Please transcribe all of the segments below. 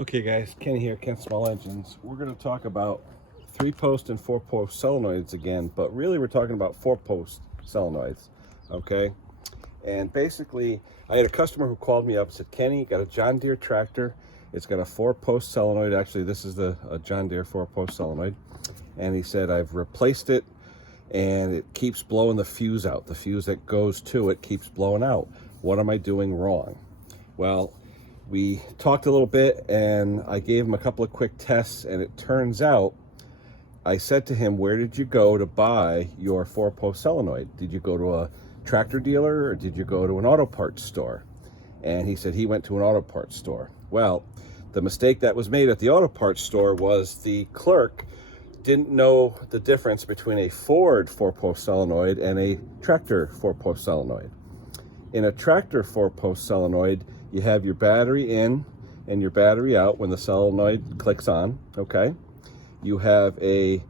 Okay guys, Kenny here, Ken Small Engines. We're going to talk about 3-post and 4-post solenoids again, but really we're talking about 4-post solenoids, okay? And basically, I had a customer who called me up and said, Kenny, got a John Deere tractor. It's got a 4-post solenoid. Actually, this is a John Deere 4-post solenoid. And he said, I've replaced it and it keeps blowing the fuse out. The fuse that goes to it keeps blowing out. What am I doing wrong? Well, we talked a little bit and I gave him a couple of quick tests, and it turns out I said to him, where did you go to buy your 4-post solenoid? Did you go to a tractor dealer or did you go to an auto parts store? And he said he went to an auto parts store. Well, the mistake that was made at the auto parts store was the clerk didn't know the difference between a Ford 4-post solenoid and a tractor 4-post solenoid. In a tractor 4-post solenoid, you have your battery in and your battery out when the solenoid clicks on, okay? You have a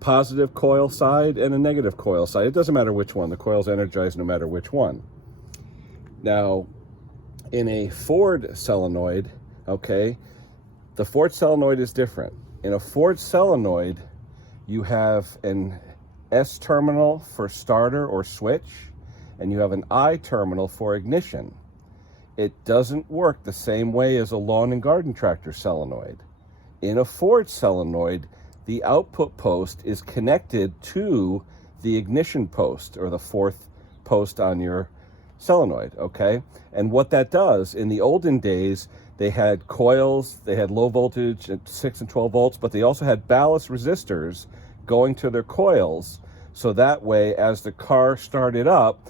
positive coil side and a negative coil side. It doesn't matter which one. The coil's energized no matter which one. Now, in a Ford solenoid, okay, the Ford solenoid is different. In a Ford solenoid, you have an S terminal for starter or switch, and you have an I terminal for ignition. It doesn't work the same way as a lawn and garden tractor solenoid. In a Ford solenoid, the output post is connected to the ignition post, or the 4th post on your solenoid, okay? And what that does, in the olden days, they had coils, they had low voltage at 6 and 12 volts, but they also had ballast resistors going to their coils. So that way, as the car started up,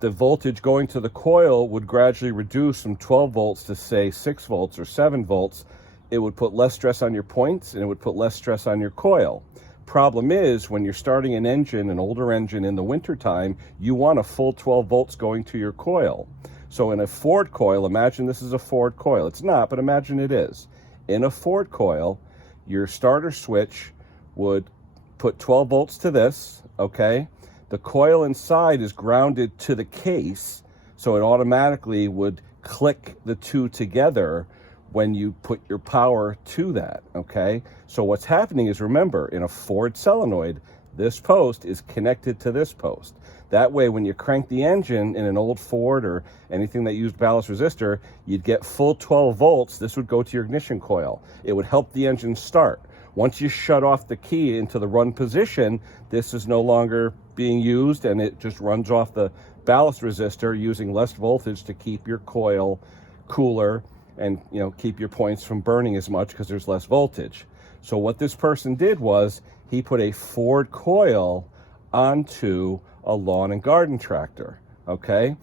the voltage going to the coil would gradually reduce from 12 volts to, say, 6 volts or 7 volts. It would put less stress on your points and it would put less stress on your coil. Problem is, when you're starting an engine, an older engine in the wintertime, you want a full 12 volts going to your coil. So in a Ford coil, imagine this is a Ford coil. It's not, but imagine it is. In a Ford coil, your starter switch would put 12 volts to this, okay? The coil inside is grounded to the case, so it automatically would click the two together when you put your power to that, okay? So what's happening is, remember, in a Ford solenoid, this post is connected to this post. That way, when you crank the engine in an old Ford or anything that used ballast resistor, you'd get full 12 volts. This would go to your ignition coil. It would help the engine start. Once you shut off the key into the run position, this is no longer being used, and it just runs off the ballast resistor using less voltage to keep your coil cooler and, you know, keep your points from burning as much because there's less voltage. So what this person did was he put a Ford coil onto a lawn and garden tractor, okay?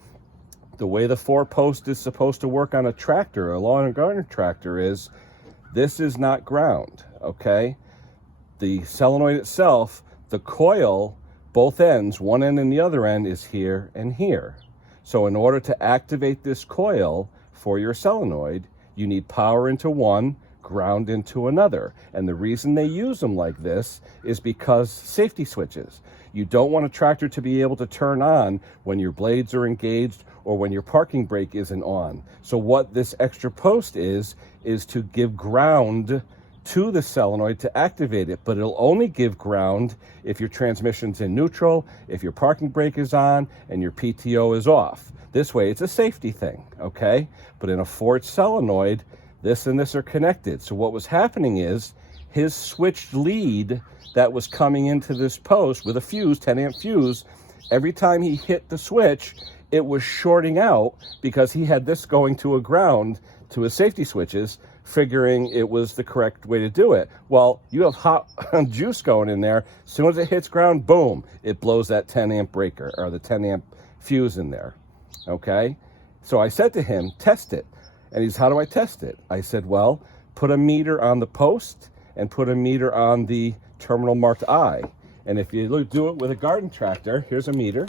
The way the 4-post is supposed to work on a tractor, a lawn and garden tractor, is this is not ground, okay? The solenoid itself, the coil, both ends, one end and the other end, is here and here. So in order to activate this coil for your solenoid, you need power into one, ground into another. And the reason they use them like this is because safety switches. You don't want a tractor to be able to turn on when your blades are engaged or when your parking brake isn't on. So what this extra post is to give ground to the solenoid to activate it, but it'll only give ground if your transmission's in neutral, if your parking brake is on, and your PTO is off. This way, it's a safety thing, okay? But in a Ford solenoid, this and this are connected. So what was happening is his switched lead that was coming into this post with a fuse, 10 amp fuse, every time he hit the switch, it was shorting out because he had this going to a ground to his safety switches, figuring it was the correct way to do it. Well, you have hot juice going in there. As soon as it hits ground, boom, it blows that 10 amp breaker or the 10 amp fuse in there, okay? So I said to him, test it. And he's, how do I test it? I said, well, put a meter on the post and put a meter on the terminal marked I. And if you do it with a garden tractor, here's a meter,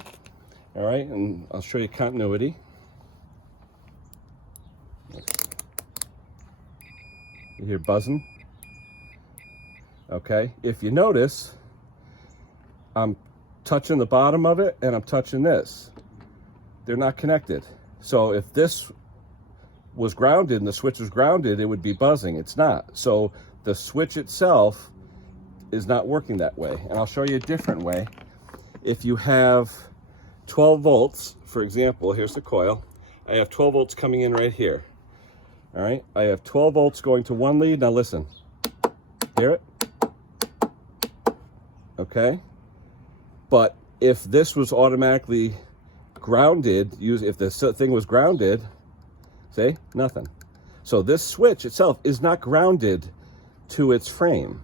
all right? And I'll show you continuity. You hear buzzing? Okay, if you notice, I'm touching the bottom of it and I'm touching this. They're not connected. So if this was grounded and the switch was grounded, it would be buzzing. It's not. So the switch itself is not working that way. And I'll show you a different way. If you have 12 volts, for example, here's the coil. I have 12 volts coming in right here. All right, I have 12 volts going to one lead. Now listen, hear it? Okay. But if this was automatically grounded, if the thing was grounded, see, nothing. So this switch itself is not grounded to its frame.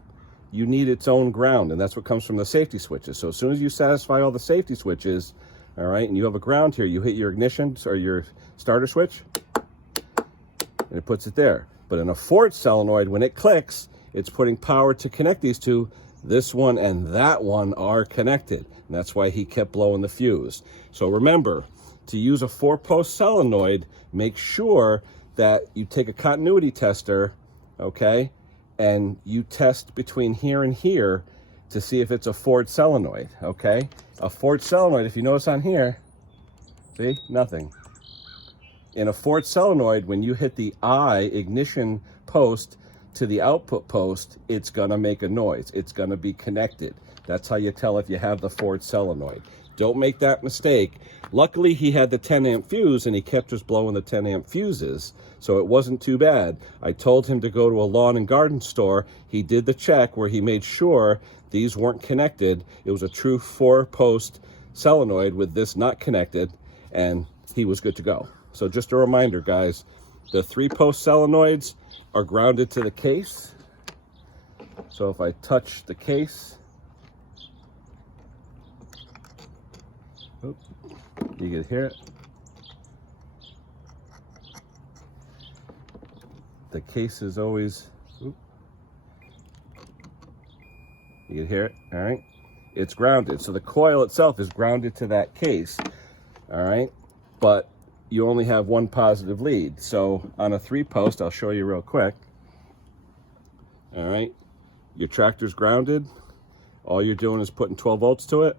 You need its own ground, and that's what comes from the safety switches. So as soon as you satisfy all the safety switches, all right, and you have a ground here, you hit your ignition or your starter switch, and it puts it there. But in a Ford solenoid, when it clicks, it's putting power to connect these two. This one and that one are connected, and that's why he kept blowing the fuse. So remember, to use a 4-post solenoid, make sure that you take a continuity tester, okay, and you test between here and here to see if it's a Ford solenoid, okay? A Ford solenoid, if you notice on here, see, nothing. In a Ford solenoid, when you hit the I ignition post to the output post, it's gonna make a noise. It's gonna be connected. That's how you tell if you have the Ford solenoid. Don't make that mistake. Luckily, he had the 10 amp fuse and he kept just blowing the 10 amp fuses, so it wasn't too bad. I told him to go to a lawn and garden store. He did the check where he made sure these weren't connected. It was a true 4-post solenoid with this not connected, and he was good to go. So just a reminder, guys, the 3-post solenoids are grounded to the case. So if I touch the case, you can hear it. The case is always, you can hear it, all right? It's grounded. So the coil itself is grounded to that case, all right? But you only have one positive lead. So on a 3-post, I'll show you real quick, all right? Your tractor's grounded. All you're doing is putting 12 volts to it.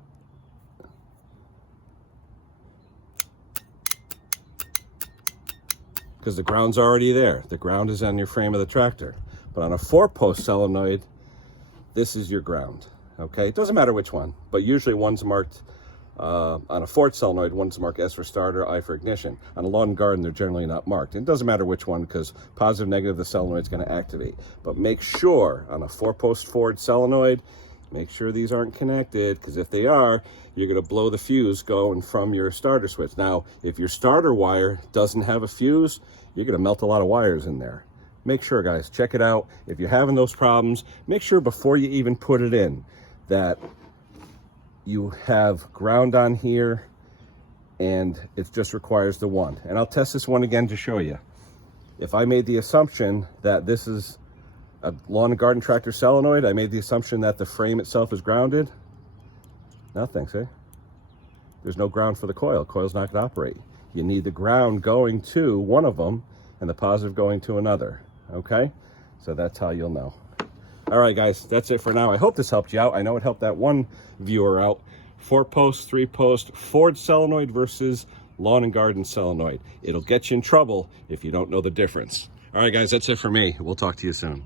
Because the ground's already there. The ground is on your frame of the tractor. But on a 4-post solenoid, this is your ground, okay? It doesn't matter which one, but usually one's marked, on a Ford solenoid, one's marked S for starter, I for ignition. On a lawn and garden, they're generally not marked. It doesn't matter which one, because positive, negative, the solenoid's gonna activate. But make sure, on a 4-post Ford solenoid, make sure these aren't connected, because if they are, you're gonna blow the fuse going from your starter switch. Now, if your starter wire doesn't have a fuse, you're gonna melt a lot of wires in there. Make sure, guys, check it out. If you're having those problems, make sure before you even put it in that you have ground on here, and it just requires the one. And I'll test this one again to show you. If I made the assumption that this is a lawn and garden tractor solenoid, I made the assumption that the frame itself is grounded. Nothing, see? There's no ground for the coil. Coil's not gonna operate. You need the ground going to one of them and the positive going to another, okay? So that's how you'll know. All right, guys, that's it for now. I hope this helped you out. I know it helped that one viewer out. 4-post, 3-post, Ford solenoid versus lawn and garden solenoid. It'll get you in trouble if you don't know the difference. All right, guys, that's it for me. We'll talk to you soon.